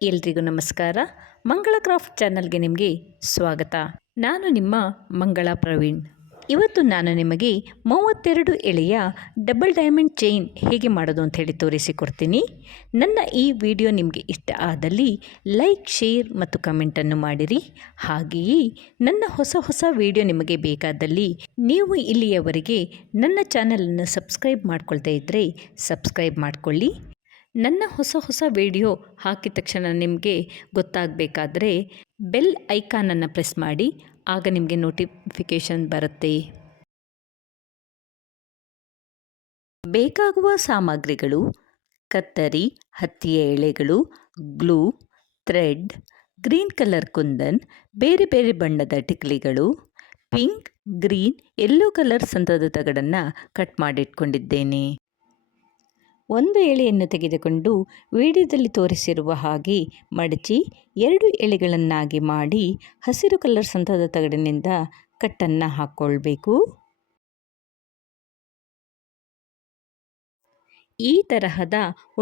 ಎಲ್ರಿಗೂ ನಮಸ್ಕಾರ. ಮಂಗಳ ಕ್ರಾಫ್ಟ್ ಚಾನಲ್ಗೆ ನಿಮಗೆ ಸ್ವಾಗತ. ನಾನು ನಿಮ್ಮ ಮಂಗಳ ಪ್ರವೀಣ್. ಇವತ್ತು ನಾನು ನಿಮಗೆ 32 ಎಳೆಯ ಡಬಲ್ ಡೈಮಂಡ್ ಚೈನ್ ಹೇಗೆ ಮಾಡೋದು ಅಂತ ಹೇಳಿ ತೋರಿಸಿಕೊಡ್ತೀನಿ. ನನ್ನ ಈ ವಿಡಿಯೋ ನಿಮಗೆ ಇಷ್ಟ ಆದಲ್ಲಿ ಲೈಕ್, ಶೇರ್ ಮತ್ತು ಕಮೆಂಟನ್ನು ಮಾಡಿರಿ. ಹಾಗೆಯೇ ನನ್ನ ಹೊಸ ವಿಡಿಯೋ ನಿಮಗೆ ಬೇಕಾದಲ್ಲಿ ನೀವು ಇಲ್ಲಿಯವರೆಗೆ ನನ್ನ ಚಾನಲನ್ನು ಸಬ್ಸ್ಕ್ರೈಬ್ ಮಾಡ್ಕೊಳ್ತಾ ಇದ್ದರೆ ಸಬ್ಸ್ಕ್ರೈಬ್ ಮಾಡಿಕೊಳ್ಳಿ. ನನ್ನ ಹೊಸ ವಿಡಿಯೋ ಹಾಕಿದ ತಕ್ಷಣ ನಿಮಗೆ ಗೊತ್ತಾಗಬೇಕಾದ್ರೆ ಬೆಲ್ ಐಕಾನನ್ನು ಪ್ರೆಸ್ ಮಾಡಿ, ಆಗ ನಿಮಗೆ ನೋಟಿಫಿಕೇಷನ್ ಬರುತ್ತೆ. ಬೇಕಾಗುವ ಸಾಮಗ್ರಿಗಳು: ಕತ್ತರಿ, ಹತ್ತಿಯ ಎಳೆಗಳು, glue, thread, green colour kundan, ಬೇರೆ ಬೇರೆ ಬಣ್ಣದ ಟಿಕ್ಲಿಗಳು, ಪಿಂಕ್, ಗ್ರೀನ್, ಯೆಲ್ಲೋ ಕಲರ್ ಸಂತದ ತಗಡನ್ನು ಕಟ್ ಮಾಡಿಟ್ಕೊಂಡಿದ್ದೇನೆ. ಒಂದು ಎಳೆಯನ್ನು ತೆಗೆದುಕೊಂಡು ವಿಡಿಯೋದಲ್ಲಿ ತೋರಿಸಿರುವ ಹಾಗೆ ಮಡಚಿ 2 ಎಳೆಗಳನ್ನಾಗಿ ಮಾಡಿ ಹಸಿರು ಕಲರ್ ಸಂತದ ತಗಡಿನಿಂದ ಕಟ್ಟನ್ನು ಹಾಕ್ಕೊಳ್ಬೇಕು. ಈ ತರಹದ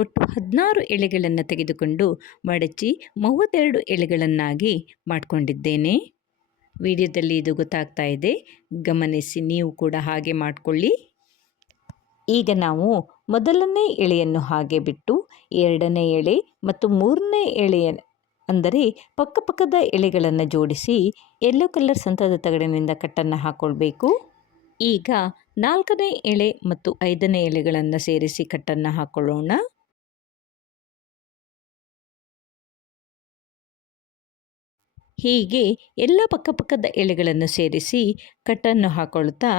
ಒಟ್ಟು 16 ಎಳೆಗಳನ್ನು ತೆಗೆದುಕೊಂಡು ಮಡಚಿ 32 ಎಳೆಗಳನ್ನಾಗಿ ಮಾಡಿಕೊಂಡಿದ್ದೇನೆ. ವಿಡಿಯೋದಲ್ಲಿ ಇದು ಗೊತ್ತಾಗ್ತಾ ಇದೆ, ಗಮನಿಸಿ ನೀವು ಕೂಡ ಹಾಗೆ ಮಾಡಿಕೊಳ್ಳಿ. ಈಗ ನಾವು ಮೊದಲನೇ ಎಳೆಯನ್ನು ಹಾಗೆ ಬಿಟ್ಟು 2ನೇ ಎಳೆ ಮತ್ತು 3ನೇ ಎಳೆಯ ಅಂದರೆ ಪಕ್ಕದ ಎಳೆಗಳನ್ನು ಜೋಡಿಸಿ ಯೆಲ್ಲೋ ಕಲರ್ ಸಂತದ ತಗಡಿನಿಂದ ಕಟ್ಟನ್ನು ಹಾಕ್ಕೊಳ್ಬೇಕು. ಈಗ 4ನೇ ಎಳೆ ಮತ್ತು 5ನೇ ಎಳೆಗಳನ್ನು ಸೇರಿಸಿ ಕಟ್ಟನ್ನು ಹಾಕ್ಕೊಳ್ಳೋಣ. ಹೀಗೆ ಎಲ್ಲ ಪಕ್ಕದ ಎಳೆಗಳನ್ನು ಸೇರಿಸಿ ಕಟ್ಟನ್ನು ಹಾಕ್ಕೊಳ್ತಾ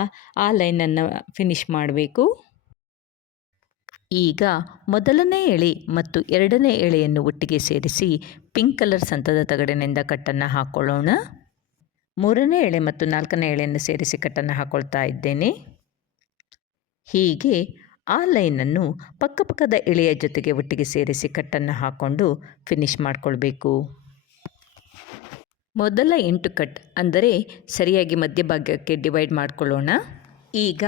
ಆ ಲೈನನ್ನು ಫಿನಿಶ್ ಮಾಡಬೇಕು. ಈಗ ಮೊದಲನೇ ಎಳೆ ಮತ್ತು 2ನೇ ಎಳೆಯನ್ನು ಒಟ್ಟಿಗೆ ಸೇರಿಸಿ ಪಿಂಕ್ ಕಲರ್ ಸಂತದ ತಗಡಿನಿಂದ ಕಟ್ಟನ್ನು ಹಾಕ್ಕೊಳ್ಳೋಣ. 3ನೇ ಎಳೆ ಮತ್ತು 4ನೇ ಎಳೆಯನ್ನು ಸೇರಿಸಿ ಕಟ್ಟನ್ನು ಹಾಕ್ಕೊಳ್ತಾ ಇದ್ದೇನೆ. ಹೀಗೆ ಆ ಲೈನನ್ನು ಪಕ್ಕದ ಎಳೆಯ ಜೊತೆಗೆ ಒಟ್ಟಿಗೆ ಸೇರಿಸಿ ಕಟ್ಟನ್ನು ಹಾಕ್ಕೊಂಡು ಫಿನಿಶ್ ಮಾಡಿಕೊಳ್ಬೇಕು. ಮೊದಲ 8 ಕಟ್ ಅಂದರೆ ಸರಿಯಾಗಿ ಮಧ್ಯಭಾಗಕ್ಕೆ ಡಿವೈಡ್ ಮಾಡಿಕೊಳ್ಳೋಣ. ಈಗ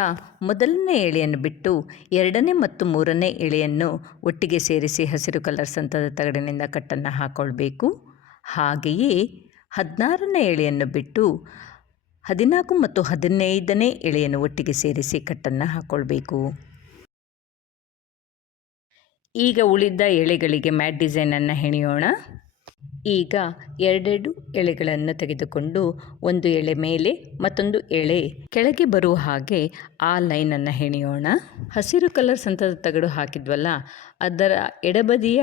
ಮೊದಲನೇ ಎಳೆಯನ್ನು ಬಿಟ್ಟು 2ನೇ ಮತ್ತು 3ನೇ ಎಳೆಯನ್ನು ಒಟ್ಟಿಗೆ ಸೇರಿಸಿ ಹಸಿರು ಕಲರ್ ಸಂತದ ತಗಡಿನಿಂದ ಕಟ್ಟನ್ನು ಹಾಕ್ಕೊಳ್ಬೇಕು. ಹಾಗೆಯೇ 16ನೇ ಎಳೆಯನ್ನು ಬಿಟ್ಟು 14 ಮತ್ತು 15ನೇ ಎಳೆಯನ್ನು ಒಟ್ಟಿಗೆ ಸೇರಿಸಿ ಕಟ್ಟನ್ನು ಹಾಕ್ಕೊಳ್ಬೇಕು. ಈಗ ಉಳಿದ ಎಳೆಗಳಿಗೆ ಮ್ಯಾಟ್ ಡಿಸೈನನ್ನು ಹೆಣೆಯೋಣ. ಈಗ 2 ಎಳೆಗಳನ್ನು ತೆಗೆದುಕೊಂಡು ಒಂದು ಎಳೆ ಮೇಲೆ ಮತ್ತೊಂದು ಎಳೆ ಕೆಳಗೆ ಬರುವ ಹಾಗೆ ಆ ಲೈನನ್ನು ಹೆಣೆಯೋಣ. ಹಸಿರು ಕಲರ್ ಸಂತದ ತಗಡು ಹಾಕಿದ್ವಲ್ಲ, ಅದರ ಎಡಬದಿಯ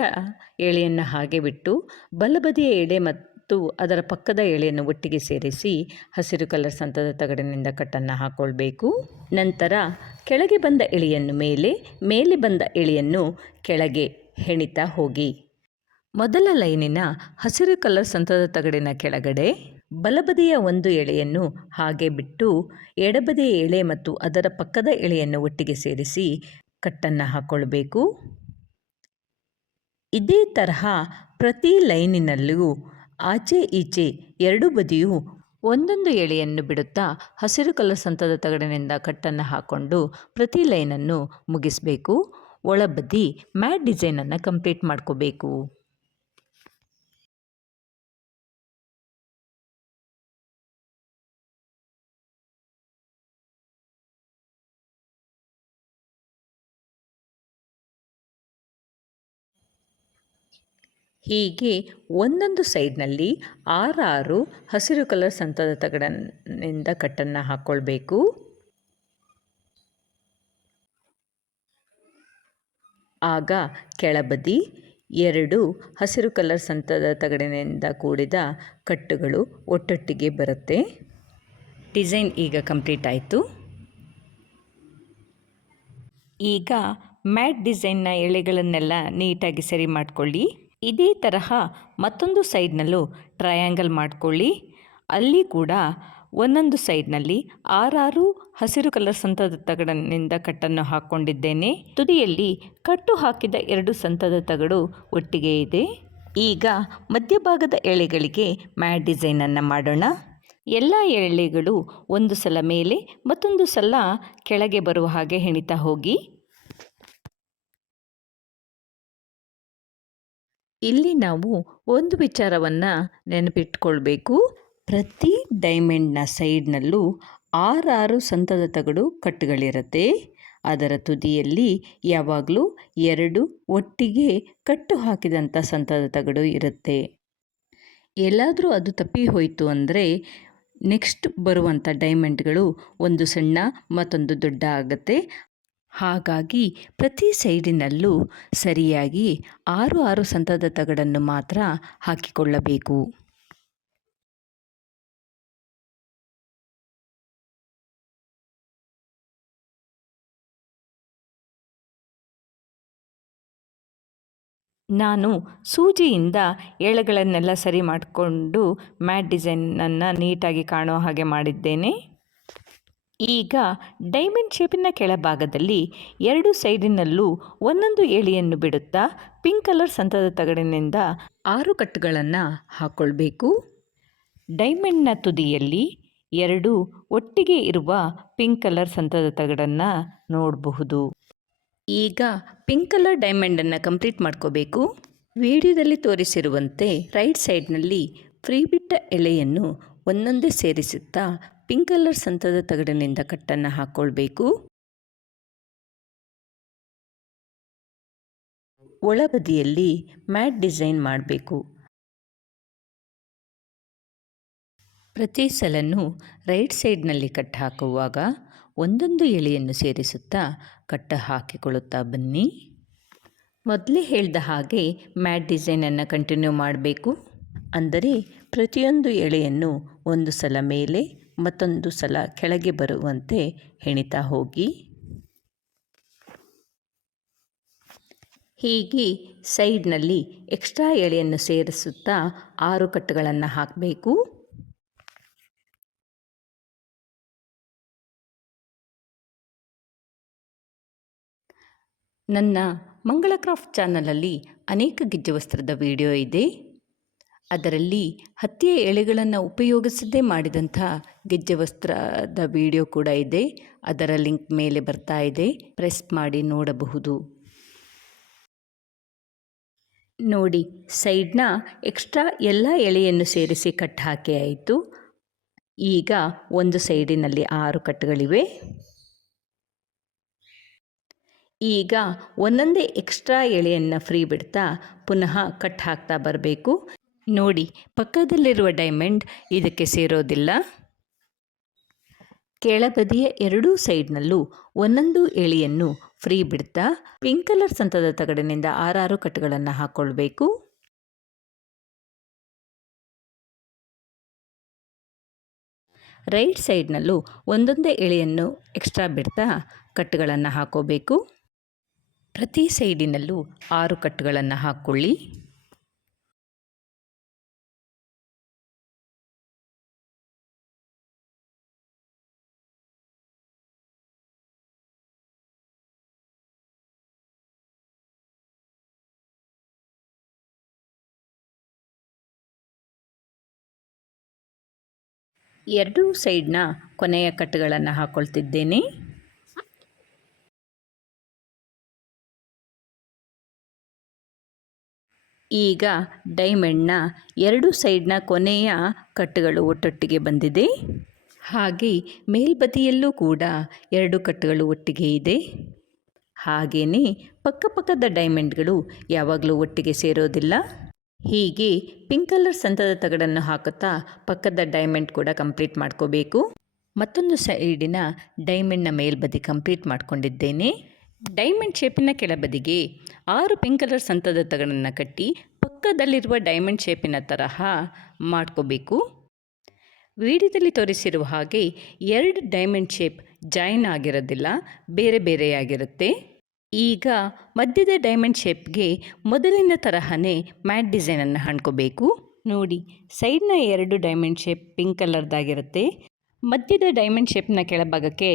ಎಳೆಯನ್ನು ಹಾಗೆ ಬಿಟ್ಟು ಬಲಬದಿಯ ಎಳೆ ಮತ್ತು ಅದರ ಪಕ್ಕದ ಎಳೆಯನ್ನು ಒಟ್ಟಿಗೆ ಸೇರಿಸಿ ಹಸಿರು ಕಲರ್ ಸಂತದ ತಗಡಿನಿಂದ ಕಟ್ಟನ್ನು ಹಾಕ್ಕೊಳ್ಬೇಕು. ನಂತರ ಕೆಳಗೆ ಬಂದ ಎಳೆಯನ್ನು ಮೇಲೆ ಬಂದ ಎಳೆಯನ್ನು ಕೆಳಗೆ ಹೆಣಿತಾ ಹೋಗಿ. ಮೊದಲ ಲೈನಿನ ಹಸಿರು ಕಲರ್ ಸಂತದ ತಗಡಿನ ಕೆಳಗಡೆ ಬಲಬದಿಯ ಒಂದು ಎಳೆಯನ್ನು ಹಾಗೆ ಬಿಟ್ಟು ಎಡಬದಿಯ ಎಳೆ ಮತ್ತು ಅದರ ಪಕ್ಕದ ಎಳೆಯನ್ನು ಒಟ್ಟಿಗೆ ಸೇರಿಸಿ ಕಟ್ಟನ್ನು ಹಾಕ್ಕೊಳ್ಬೇಕು. ಇದೇ ತರಹ ಪ್ರತಿ ಲೈನಿನಲ್ಲೂ ಆಚೆ ಈಚೆ 2 ಬದಿಯೂ ಒಂದೊಂದು ಎಳೆಯನ್ನು ಬಿಡುತ್ತಾ ಹಸಿರು ಕಲರ್ ಸಂತದ ತಗಡಿನಿಂದ ಕಟ್ಟನ್ನು ಹಾಕ್ಕೊಂಡು ಪ್ರತಿ ಲೈನನ್ನು ಮುಗಿಸಬೇಕು. ಒಳಬದಿ ಮ್ಯಾಟ್ ಡಿಸೈನನ್ನು ಕಂಪ್ಲೀಟ್ ಮಾಡ್ಕೋಬೇಕು. ಹೀಗೆ ಒಂದೊಂದು ಸೈಡ್ನಲ್ಲಿ 6 ಹಸಿರು ಕಲರ್ ಸಂತದ ತಗಡಿನಿಂದ ಕಟ್ಟನ್ನು ಹಾಕ್ಕೊಳ್ಬೇಕು. ಆಗ ಕೆಳಬದಿ 2 ಹಸಿರು ಕಲರ್ ಸಂತದ ತಗಡಿನಿಂದ ಕೂಡಿದ ಕಟ್ಟುಗಳು ಒಟ್ಟೊಟ್ಟಿಗೆ ಬರುತ್ತೆ. ಡಿಸೈನ್ ಈಗ ಕಂಪ್ಲೀಟ್ ಆಯಿತು. ಈಗ ಮ್ಯಾಟ್ ಡಿಸೈನ್ನ ಎಳೆಗಳನ್ನೆಲ್ಲ ನೀಟಾಗಿ ಸರಿ ಮಾಡಿಕೊಳ್ಳಿ. ಇದೇ ತರಹ ಮತ್ತೊಂದು ಸೈಡ್ನಲ್ಲೂ ಟ್ರಯಾಂಗಲ್ ಮಾಡಿಕೊಳ್ಳಿ. ಅಲ್ಲಿ ಕೂಡ ಒಂದೊಂದು ಸೈಡ್ನಲ್ಲಿ 6 ಹಸಿರು ಕಲರ್ ಸಂತದ ತಗಡಿನಿಂದ ಕಟ್ಟನ್ನು ಹಾಕ್ಕೊಂಡಿದ್ದೇನೆ. ತುದಿಯಲ್ಲಿ ಕಟ್ಟು ಹಾಕಿದ 2 ಸಂತದ ತಗಡು ಒಟ್ಟಿಗೆ ಇದೆ. ಈಗ ಮಧ್ಯಭಾಗದ ಎಳೆಗಳಿಗೆ ಮ್ಯಾಟ್ ಡಿಸೈನನ್ನು ಮಾಡೋಣ. ಎಲ್ಲ ಎಳೆಗಳು ಒಂದು ಸಲ ಮೇಲೆ ಮತ್ತೊಂದು ಸಲ ಕೆಳಗೆ ಬರುವ ಹಾಗೆ ಹೆಣಿತಾ ಹೋಗಿ. ಇಲ್ಲಿ ನಾವು ಒಂದು ವಿಚಾರವನ್ನು ನೆನಪಿಟ್ಕೊಳ್ಬೇಕು. ಪ್ರತಿ ಡೈಮಂಡ್ನ ಸೈಡ್ನಲ್ಲೂ 6 ಸಂತದ ತಗಡು ಕಟ್ಟುಗಳಿರುತ್ತೆ. ಅದರ ತುದಿಯಲ್ಲಿ ಯಾವಾಗಲೂ 2 ಒಟ್ಟಿಗೆ ಕಟ್ಟು ಹಾಕಿದಂಥ ಸಂತದ ತಗಡು ಇರುತ್ತೆ. ಎಲ್ಲಾದರೂ ಅದು ತಪ್ಪಿ ಹೋಯಿತು ಅಂದರೆ ನೆಕ್ಸ್ಟ್ ಬರುವಂಥ ಡೈಮಂಡ್ಗಳು ಒಂದು ಸಣ್ಣ ಮತ್ತೊಂದು ದೊಡ್ಡ ಆಗುತ್ತೆ. ಹಾಗಾಗಿ ಪ್ರತಿ ಸೈಡಿನಲ್ಲೂ ಸರಿಯಾಗಿ 6 ಸಂತದ ತಗಡನ್ನು ಮಾತ್ರ ಹಾಕಿಕೊಳ್ಳಬೇಕು. ನಾನು ಸೂಜಿಯಿಂದ ಎಳೆಗಳನ್ನೆಲ್ಲ ಸರಿ ಮಾಡಿಕೊಂಡು ಮ್ಯಾಟ್ ಡಿಸೈನನ್ನು ನೀಟಾಗಿ ಕಾಣೋ ಹಾಗೆ ಮಾಡಿದ್ದೇನೆ. ಈಗ ಡೈಮಂಡ್ ಶೇಪಿನ ಕೆಳಭಾಗದಲ್ಲಿ 2 ಸೈಡಿನಲ್ಲೂ ಒಂದೊಂದು ಎಳೆಯನ್ನು ಬಿಡುತ್ತಾ ಪಿಂಕ್ ಕಲರ್ ಸಂತದ ತಗಡಿನಿಂದ 6 ಕಟ್ಟುಗಳನ್ನು ಹಾಕ್ಕೊಳ್ಬೇಕು. ಡೈಮಂಡ್ನ ತುದಿಯಲ್ಲಿ 2 ಒಟ್ಟಿಗೆ ಇರುವ ಪಿಂಕ್ ಕಲರ್ ಸಂತದ ತಗಡನ್ನು ನೋಡಬಹುದು. ಈಗ ಪಿಂಕ್ ಕಲರ್ ಡೈಮಂಡನ್ನು ಕಂಪ್ಲೀಟ್ ಮಾಡ್ಕೋಬೇಕು. ವಿಡಿಯೋದಲ್ಲಿ ತೋರಿಸಿರುವಂತೆ ರೈಟ್ ಸೈಡ್ನಲ್ಲಿ ಫ್ರೀ ಬಿಟ್ಟ ಎಳೆಯನ್ನು ಒಂದೊಂದೇ ಸೇರಿಸುತ್ತಾ ಪಿಂಕ್ ಕಲರ್ ಸಂತದ ತಗಡಿನಿಂದ ಕಟ್ಟನ್ನು ಹಾಕ್ಕೊಳ್ಬೇಕು. ಒಳಬದಿಯಲ್ಲಿ ಮ್ಯಾಟ್ ಡಿಸೈನ್ ಮಾಡಬೇಕು. ಪ್ರತಿ ಸಲನೂ ರೈಟ್ ಸೈಡ್ನಲ್ಲಿ ಕಟ್ಟು ಹಾಕುವಾಗ ಒಂದೊಂದು ಎಳೆಯನ್ನು ಸೇರಿಸುತ್ತಾ ಕಟ್ಟು ಹಾಕಿಕೊಳ್ಳುತ್ತಾ ಬನ್ನಿ. ಮೊದಲೇ ಹೇಳಿದ ಹಾಗೆ ಮ್ಯಾಟ್ ಡಿಸೈನನ್ನು ಕಂಟಿನ್ಯೂ ಮಾಡಬೇಕು. ಅಂದರೆ ಪ್ರತಿಯೊಂದು ಎಳೆಯನ್ನು ಒಂದು ಸಲ ಮೇಲೆ ಮತ್ತೊಂದು ಸಲ ಕೆಳಗೆ ಬರುವಂತೆ ಹೆಣಿತಾ ಹೋಗಿ. ಹೀಗೆ ಸೈಡ್ನಲ್ಲಿ ಎಕ್ಸ್ಟ್ರಾ ಎಳೆಯನ್ನು ಸೇರಿಸುತ್ತಾ 6 ಕಟ್ಟುಗಳನ್ನು ಹಾಕಬೇಕು. ನನ್ನ ಮಂಗಳ ಕ್ರಾಫ್ಟ್ ಚಾನಲಲ್ಲಿ ಅನೇಕ ಗೆಜ್ಜೆ ವಸ್ತ್ರದ ವಿಡಿಯೋ ಇದೆ. ಅದರಲ್ಲಿ ಹತ್ತಿಯ ಎಳೆಗಳನ್ನು ಉಪಯೋಗಿಸದೇ ಮಾಡಿದಂಥ ಗೆಜ್ಜೆ ವಸ್ತ್ರದ ವಿಡಿಯೋ ಕೂಡ ಇದೆ. ಅದರ ಲಿಂಕ್ ಮೇಲೆ ಬರ್ತಾ ಇದೆ, ಪ್ರೆಸ್ ಮಾಡಿ ನೋಡಬಹುದು. ನೋಡಿ, ಸೈಡ್ನ ಎಕ್ಸ್ಟ್ರಾ ಎಲ್ಲ ಎಳೆಯನ್ನು ಸೇರಿಸಿ ಕಟ್ಟು ಹಾಕಿ ಆಯಿತು. ಈಗ ಒಂದು ಸೈಡಿನಲ್ಲಿ 6 ಕಟ್ಟುಗಳಿವೆ. ಈಗ ಒಂದೊಂದೇ ಎಕ್ಸ್ಟ್ರಾ ಎಳೆಯನ್ನು ಫ್ರೀ ಬಿಡ್ತಾ ಪುನಃ ಕಟ್ ಹಾಕ್ತಾ ಬರಬೇಕು. ನೋಡಿ, ಪಕ್ಕದಲ್ಲಿರುವ ಡೈಮಂಡ್ ಇದಕ್ಕೆ ಸೇರೋದಿಲ್ಲ. ಕೆಳಬದಿಯ 2 ಸೈಡ್ನಲ್ಲೂ ಒಂದೊಂದು ಎಳೆಯನ್ನು ಫ್ರೀ ಬಿಡ್ತಾ ಪಿಂಕ್ ಕಲರ್ ಸಂತದ ತಗಡಿನಿಂದ 6 ಕಟ್ಟುಗಳನ್ನು ಹಾಕ್ಕೊಳ್ಬೇಕು. ರೈಟ್ ಸೈಡ್ನಲ್ಲೂ ಒಂದೊಂದೇ ಎಳೆಯನ್ನು ಎಕ್ಸ್ಟ್ರಾ ಬಿಡ್ತಾ ಕಟ್ಟುಗಳನ್ನು ಹಾಕೋಬೇಕು. ಪ್ರತಿ ಸೈಡಿನಲ್ಲೂ 6 ಕಟ್ಟುಗಳನ್ನು ಹಾಕ್ಕೊಳ್ಳಿ. ಎರಡೂ ಸೈಡ್ನ ಕೊನೆಯ ಕಟ್ಟುಗಳನ್ನು ಹಾಕ್ಕೊಳ್ತಿದ್ದೇನೆ. ಈಗ ಡೈಮಂಡ್ನ 2 ಸೈಡ್ನ ಕೊನೆಯ ಕಟ್ಟುಗಳು ಒಟ್ಟೊಟ್ಟಿಗೆ ಬಂದಿದೆ. ಹಾಗೆ ಮೇಲ್ಬದಿಯಲ್ಲೂ ಕೂಡ 2 ಕಟ್ಟುಗಳು ಒಟ್ಟಿಗೆ ಇದೆ. ಹಾಗೆಯೇ ಪಕ್ಕಪಕ್ಕದ ಡೈಮಂಡ್ಗಳು ಯಾವಾಗಲೂ ಒಟ್ಟಿಗೆ ಸೇರೋದಿಲ್ಲ. ಹೀಗೆ ಪಿಂಕ್ ಕಲರ್ ಸಂತದ ತಗಡನ್ನು ಹಾಕುತ್ತಾ ಪಕ್ಕದ ಡೈಮಂಡ್ ಕೂಡ ಕಂಪ್ಲೀಟ್ ಮಾಡ್ಕೋಬೇಕು. ಮತ್ತೊಂದು ಸೈಡಿನ ಡೈಮಂಡ್ನ ಮೇಲ್ಬದಿ ಕಂಪ್ಲೀಟ್ ಮಾಡ್ಕೊಂಡಿದ್ದೇನೆ. ಡೈಮಂಡ್ ಶೇಪಿನ ಕೆಳಬದಿಗೆ 6 ಪಿಂಕ್ ಕಲರ್ ಸಂತದ ತಗಡನ್ನು ಕಟ್ಟಿ ಪಕ್ಕದಲ್ಲಿರುವ ಡೈಮಂಡ್ ಶೇಪಿನ ತರಹ ಮಾಡ್ಕೋಬೇಕು. ವಿಡಿಯೋದಲ್ಲಿ ತೋರಿಸಿರುವ ಹಾಗೆ 2 ಡೈಮಂಡ್ ಶೇಪ್ ಜಾಯಿನ್ ಆಗಿರೋದಿಲ್ಲ, ಬೇರೆ ಬೇರೆಯಾಗಿರುತ್ತೆ. ಈಗ ಮಧ್ಯದ ಡೈಮಂಡ್ ಶೇಪ್ಗೆ ಮೊದಲಿನ ತರಹನೇ ಮ್ಯಾಟ್ ಡಿಸೈನನ್ನು ಹಣ್ಕೋಬೇಕು. ನೋಡಿ, ಸೈಡ್ನ 2 ಡೈಮಂಡ್ ಶೇಪ್ ಪಿಂಕ್ ಕಲರ್ದಾಗಿರುತ್ತೆ. ಮಧ್ಯದ ಡೈಮಂಡ್ ಶೇಪ್ನ ಕೆಳಭಾಗಕ್ಕೆ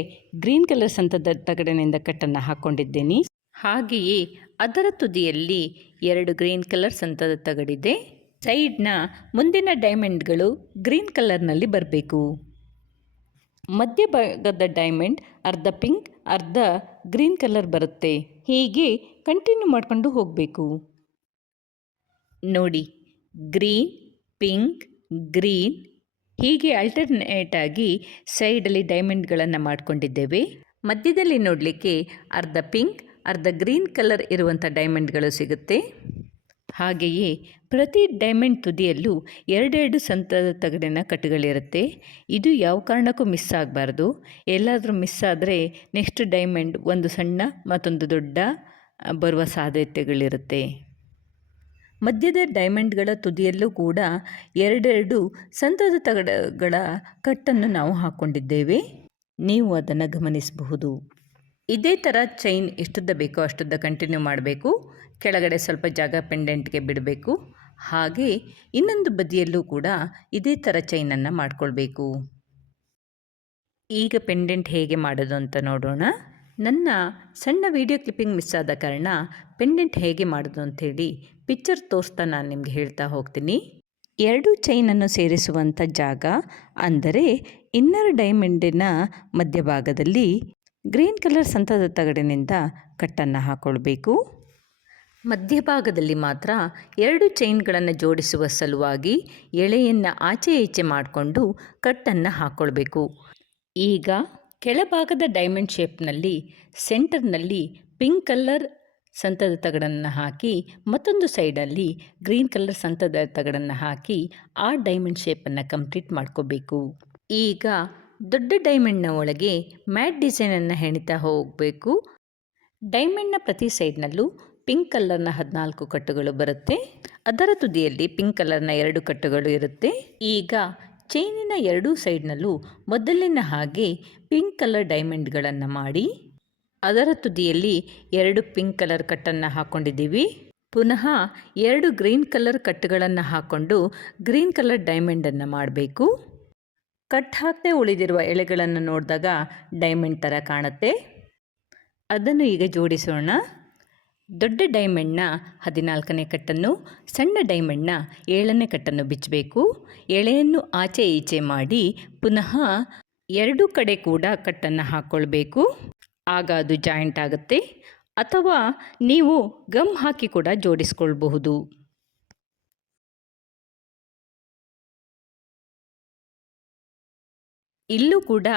ಗ್ರೀನ್ ಕಲರ್ ಸಂತದ ತಗಡಿನಿಂದ ಕಟ್ಟನ್ನು ಹಾಕ್ಕೊಂಡಿದ್ದೀನಿ. ಹಾಗೆಯೇ ಅದರ ತುದಿಯಲ್ಲಿ 2 ಗ್ರೀನ್ ಕಲರ್ ಸಂತದ ತಗಡಿದೆ. ಸೈಡ್ನ ಮುಂದಿನ ಡೈಮಂಡ್ಗಳು ಗ್ರೀನ್ ಕಲರ್ನಲ್ಲಿ ಬರಬೇಕು. ಮಧ್ಯಭಾಗದ ಡೈಮಂಡ್ ಅರ್ಧ ಪಿಂಕ್ ಅರ್ಧ ಗ್ರೀನ್ ಕಲರ್ ಬರುತ್ತೆ. ಹೀಗೆ ಕಂಟಿನ್ಯೂ ಮಾಡಿಕೊಂಡು ಹೋಗಬೇಕು. ನೋಡಿ, ಗ್ರೀನ್, ಪಿಂಕ್, ಗ್ರೀನ್ ಹೀಗೆ ಆಲ್ಟರ್ನೇಟ್ ಆಗಿ ಸೈಡಲ್ಲಿ ಡೈಮಂಡ್ಗಳನ್ನು ಮಾಡಿಕೊಂಡಿದ್ದೇವೆ. ಮಧ್ಯದಲ್ಲಿ ನೋಡಲಿಕ್ಕೆ ಅರ್ಧ ಪಿಂಕ್ ಅರ್ಧ ಗ್ರೀನ್ ಕಲರ್ ಇರುವಂಥ ಡೈಮಂಡ್ಗಳು ಸಿಗುತ್ತೆ. ಹಾಗೆಯೇ ಪ್ರತಿ ಡೈಮಂಡ್ ತುದಿಯಲ್ಲೂ ಎರಡೆರಡು ಸಂತದ ತಗಡಿನ ಕಟ್ಟುಗಳಿರುತ್ತೆ. ಇದು ಯಾವ ಕಾರಣಕ್ಕೂ ಮಿಸ್ ಆಗಬಾರ್ದು. ಎಲ್ಲಾದರೂ ಮಿಸ್ ಆದರೆ ನೆಕ್ಸ್ಟ್ ಡೈಮಂಡ್ ಒಂದು ಸಣ್ಣ ಮತ್ತೊಂದು ದೊಡ್ಡ ಬರುವ ಸಾಧ್ಯತೆಗಳಿರುತ್ತೆ. ಮಧ್ಯದ ಡೈಮಂಡ್ಗಳ ತುದಿಯಲ್ಲೂ ಕೂಡ ಎರಡೆರಡು ಸಂತದ ತಗಡುಗಳ ಕಟ್ಟನ್ನು ನಾವು ಹಾಕ್ಕೊಂಡಿದ್ದೇವೆ. ನೀವು ಅದನ್ನು ಗಮನಿಸಬಹುದು. ಇದೇ ಥರ ಚೈನ್ ಎಷ್ಟುದ್ದ ಬೇಕೋ ಅಷ್ಟುದ್ದ ಕಂಟಿನ್ಯೂ ಮಾಡಬೇಕು. ಕೆಳಗಡೆ ಸ್ವಲ್ಪ ಜಾಗ ಪೆಂಡೆಂಟ್ಗೆ ಬಿಡಬೇಕು. ಹಾಗೆ ಇನ್ನೊಂದು ಬದಿಯಲ್ಲೂ ಕೂಡ ಇದೇ ಥರ ಚೈನನ್ನು ಮಾಡಿಕೊಳ್ಬೇಕು. ಈಗ ಪೆಂಡೆಂಟ್ ಹೇಗೆ ಮಾಡೋದು ಅಂತ ನೋಡೋಣ. ನನ್ನ ಸಣ್ಣ ವಿಡಿಯೋ ಕ್ಲಿಪ್ಪಿಂಗ್ ಮಿಸ್ ಆದ ಕಾರಣ ಪೆಂಡೆಂಟ್ ಹೇಗೆ ಮಾಡೋದು ಅಂಥೇಳಿ ಪಿಕ್ಚರ್ ತೋರಿಸ್ತಾ ನಾನು ನಿಮಗೆ ಹೇಳ್ತಾ ಹೋಗ್ತೀನಿ. ಎರಡು ಚೈನನ್ನು ಸೇರಿಸುವಂಥ ಜಾಗ ಅಂದರೆ ಇನ್ನರ್ ಡೈಮಂಡಿನ ಮಧ್ಯಭಾಗದಲ್ಲಿ ಗ್ರೀನ್ ಕಲರ್ ಸಂತದ ತಗಡಿನಿಂದ ಕಟ್ಟನ್ನು ಹಾಕ್ಕೊಳ್ಬೇಕು. ಮಧ್ಯಭಾಗದಲ್ಲಿ ಮಾತ್ರ ಎರಡು ಚೈನ್ಗಳನ್ನು ಜೋಡಿಸುವ ಸಲುವಾಗಿ ಎಳೆಯನ್ನು ಆಚೆ ಈಚೆ ಮಾಡಿಕೊಂಡು ಕಟ್ಟನ್ನು ಹಾಕ್ಕೊಳ್ಬೇಕು. ಈಗ ಕೆಳಭಾಗದ ಡೈಮಂಡ್ ಶೇಪ್ನಲ್ಲಿ ಸೆಂಟರ್ನಲ್ಲಿ ಪಿಂಕ್ ಕಲರ್ ಸಂತದ ತಗಡನ್ನು ಹಾಕಿ ಮತ್ತೊಂದು ಸೈಡಲ್ಲಿ ಗ್ರೀನ್ ಕಲರ್ ಸಂತದ ತಗಡನ್ನು ಹಾಕಿ ಆ ಡೈಮಂಡ್ ಶೇಪನ್ನು ಕಂಪ್ಲೀಟ್ ಮಾಡ್ಕೋಬೇಕು. ಈಗ ದೊಡ್ಡ ಡೈಮಂಡ್ನ ಒಳಗೆ ಮ್ಯಾಟ್ ಡಿಸೈನನ್ನು ಹೆಣಿತಾ ಹೋಗಬೇಕು. ಡೈಮಂಡ್ನ ಪ್ರತಿ ಸೈಡ್ನಲ್ಲೂ ಪಿಂಕ್ ಕಲರ್ನ 14 ಕಟ್ಟುಗಳು ಬರುತ್ತೆ. ಅದರ ತುದಿಯಲ್ಲಿ ಪಿಂಕ್ ಕಲರ್ನ 2 ಕಟ್ಟುಗಳು ಇರುತ್ತೆ. ಈಗ ಚೈನಿನ ಎರಡೂ ಸೈಡ್ನಲ್ಲೂ ಮೊದಲಿನ ಹಾಗೆ ಪಿಂಕ್ ಕಲರ್ ಡೈಮಂಡ್ಗಳನ್ನು ಮಾಡಿ ಅದರ ತುದಿಯಲ್ಲಿ 2 ಪಿಂಕ್ ಕಲರ್ ಕಟ್ಟನ್ನು ಹಾಕ್ಕೊಂಡಿದ್ದೀವಿ. ಪುನಃ 2 ಗ್ರೀನ್ ಕಲರ್ ಕಟ್ಟುಗಳನ್ನು ಹಾಕ್ಕೊಂಡು ಗ್ರೀನ್ ಕಲರ್ ಡೈಮಂಡನ್ನು ಮಾಡಬೇಕು. ಕಟ್ ಹಾಕದೆ ಉಳಿದಿರುವ ಎಳೆಗಳನ್ನು ನೋಡಿದಾಗ ಡೈಮಂಡ್ ಥರ ಕಾಣುತ್ತೆ. ಅದನ್ನು ಈಗ ಜೋಡಿಸೋಣ. ದೊಡ್ಡ ಡೈಮಂಡ್ನ 14ನೇ ಕಟ್ಟನ್ನು, ಸಣ್ಣ ಡೈಮಂಡ್ನ 7ನೇ ಕಟ್ಟನ್ನು ಬಿಚ್ಚಬೇಕು. ಎಳೆಯನ್ನು ಆಚೆ ಈಚೆ ಮಾಡಿ ಪುನಃ ಎರಡೂ ಕಡೆ ಕೂಡ ಕಟ್ಟನ್ನು ಹಾಕ್ಕೊಳ್ಬೇಕು. ಆಗ ಅದು ಜಾಯಿಂಟ್ ಆಗುತ್ತೆ. ಅಥವಾ ನೀವು ಗಮ್ ಹಾಕಿ ಕೂಡ ಜೋಡಿಸ್ಕೊಳ್ಬಹುದು. ಇಲ್ಲೂ ಕೂಡ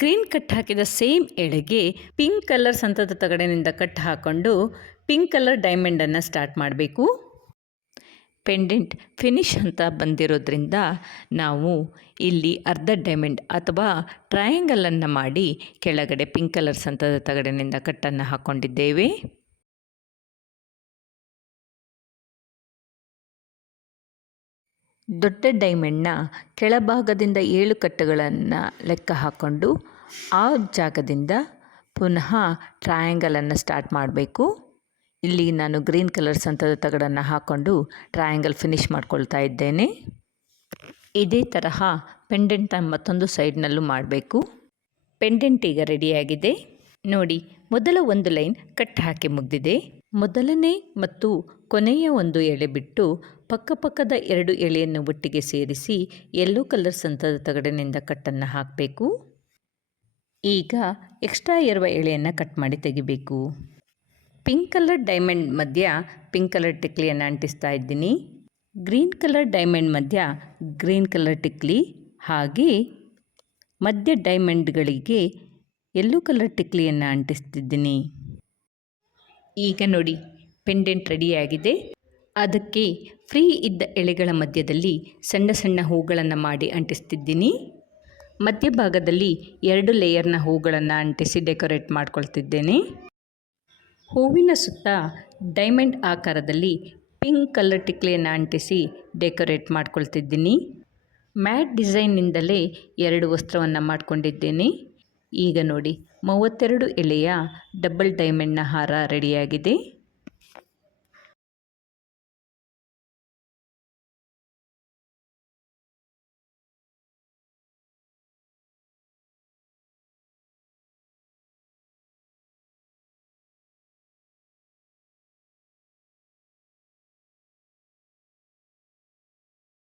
ಗ್ರೀನ್ ಕಟ್ ಹಾಕಿದ ಸೇಮ್ ಎಳೆಗೆ ಪಿಂಕ್ ಕಲರ್ ಸಂತದ ತಗಡಿನಿಂದ ಕಟ್ ಹಾಕ್ಕೊಂಡು ಪಿಂಕ್ ಕಲರ್ ಡೈಮಂಡನ್ನು ಸ್ಟಾರ್ಟ್ ಮಾಡಬೇಕು. ಪೆಂಡೆಂಟ್ ಫಿನಿಶ್ ಅಂತ ಬಂದಿರೋದ್ರಿಂದ ನಾವು ಇಲ್ಲಿ ಅರ್ಧ ಡೈಮಂಡ್ ಅಥವಾ ಟ್ರಯಾಂಗಲನ್ನು ಮಾಡಿ ಕೆಳಗಡೆ ಪಿಂಕ್ ಕಲರ್ ಸಂತದ ತಗಡಿನಿಂದ ಕಟ್ಟನ್ನು ಹಾಕ್ಕೊಂಡಿದ್ದೇವೆ. ದೊಡ್ಡ ಡೈಮಂಡ್ನ ಕೆಳಭಾಗದಿಂದ 7 ಕಟ್ಟುಗಳನ್ನು ಲೆಕ್ಕ ಹಾಕ್ಕೊಂಡು ಆ ಜಾಗದಿಂದ ಪುನಃ ಟ್ರಯಾಂಗಲನ್ನು ಸ್ಟಾರ್ಟ್ ಮಾಡಬೇಕು. ಇಲ್ಲಿ ನಾನು ಗ್ರೀನ್ ಕಲರ್ ಸಂತದ ತಗಡನ್ನು ಹಾಕ್ಕೊಂಡು ಟ್ರಯಾಂಗಲ್ ಫಿನಿಶ್ ಮಾಡ್ಕೊಳ್ತಾ ಇದ್ದೇನೆ. ಇದೇ ತರಹ ಪೆಂಡೆಂಟ್ನ ಮತ್ತೊಂದು ಸೈಡ್ನಲ್ಲೂ ಮಾಡಬೇಕು. ಪೆಂಡೆಂಟ್ ಈಗ ರೆಡಿಯಾಗಿದೆ. ನೋಡಿ, ಮೊದಲ ಒಂದು ಲೈನ್ ಕಟ್ ಹಾಕಿ ಮುಗಿದಿದೆ. ಮೊದಲನೇ ಮತ್ತು ಕೊನೆಯ ಒಂದು ಎಳೆ ಬಿಟ್ಟು ಪಕ್ಕಪಕ್ಕದ 2 ಎಳೆಯನ್ನು ಒಟ್ಟಿಗೆ ಸೇರಿಸಿ ಯೆಲ್ಲೋ ಕಲರ್ ಸಂತದ ತಗಡಿನಿಂದ ಕಟ್ಟನ್ನು ಹಾಕಬೇಕು. ಈಗ ಎಕ್ಸ್ಟ್ರಾ ಇರುವ ಎಳೆಯನ್ನು ಕಟ್ ಮಾಡಿ ತೆಗಿಬೇಕು. ಪಿಂಕ್ ಕಲರ್ ಡೈಮಂಡ್ ಮಧ್ಯ ಪಿಂಕ್ ಕಲರ್ ಟಿಕ್ಲಿಯನ್ನು ಅಂಟಿಸ್ತಾ ಇದ್ದೀನಿ. ಗ್ರೀನ್ ಕಲರ್ ಡೈಮಂಡ್ ಮಧ್ಯ ಗ್ರೀನ್ ಕಲರ್ ಟಿಕ್ಲಿ, ಹಾಗೆ ಮಧ್ಯ ಡೈಮಂಡ್ಗಳಿಗೆ ಯೆಲ್ಲೋ ಕಲರ್ ಟಿಕ್ಲಿಯನ್ನು ಅಂಟಿಸ್ತಿದ್ದೀನಿ. ಈಗ ನೋಡಿ, ಪೆಂಡೆಂಟ್ ರೆಡಿಯಾಗಿದೆ. ಅದಕ್ಕೆ ಫ್ರೀ ಇದ್ದ ಎಳೆಗಳ ಮಧ್ಯದಲ್ಲಿ ಸಣ್ಣ ಸಣ್ಣ ಹೂಗಳನ್ನು ಮಾಡಿ ಅಂಟಿಸ್ತಿದ್ದೀನಿ. ಮಧ್ಯಭಾಗದಲ್ಲಿ 2 ಲೇಯರ್ನ ಹೂಗಳನ್ನು ಅಂಟಿಸಿ ಡೆಕೋರೇಟ್ ಮಾಡ್ಕೊಳ್ತಿದ್ದೇನೆ. ಹೂವಿನ ಸುತ್ತ ಡೈಮಂಡ್ ಆಕಾರದಲ್ಲಿ ಪಿಂಕ್ ಕಲರ್ ಟಿಕ್ಲಿಯನ್ನು ಅಂಟಿಸಿ ಡೆಕೋರೇಟ್ ಮಾಡ್ಕೊಳ್ತಿದ್ದೀನಿ. ಮ್ಯಾಟ್ ಡಿಸೈನ್ನಿಂದಲೇ 2 ವಸ್ತ್ರವನ್ನು ಮಾಡಿಕೊಂಡಿದ್ದೇನೆ. ಈಗ ನೋಡಿ, 32 ಎಳೆಯ ಡಬಲ್ ಡೈಮಂಡ್ನ ಹಾರ ರೆಡಿಯಾಗಿದೆ.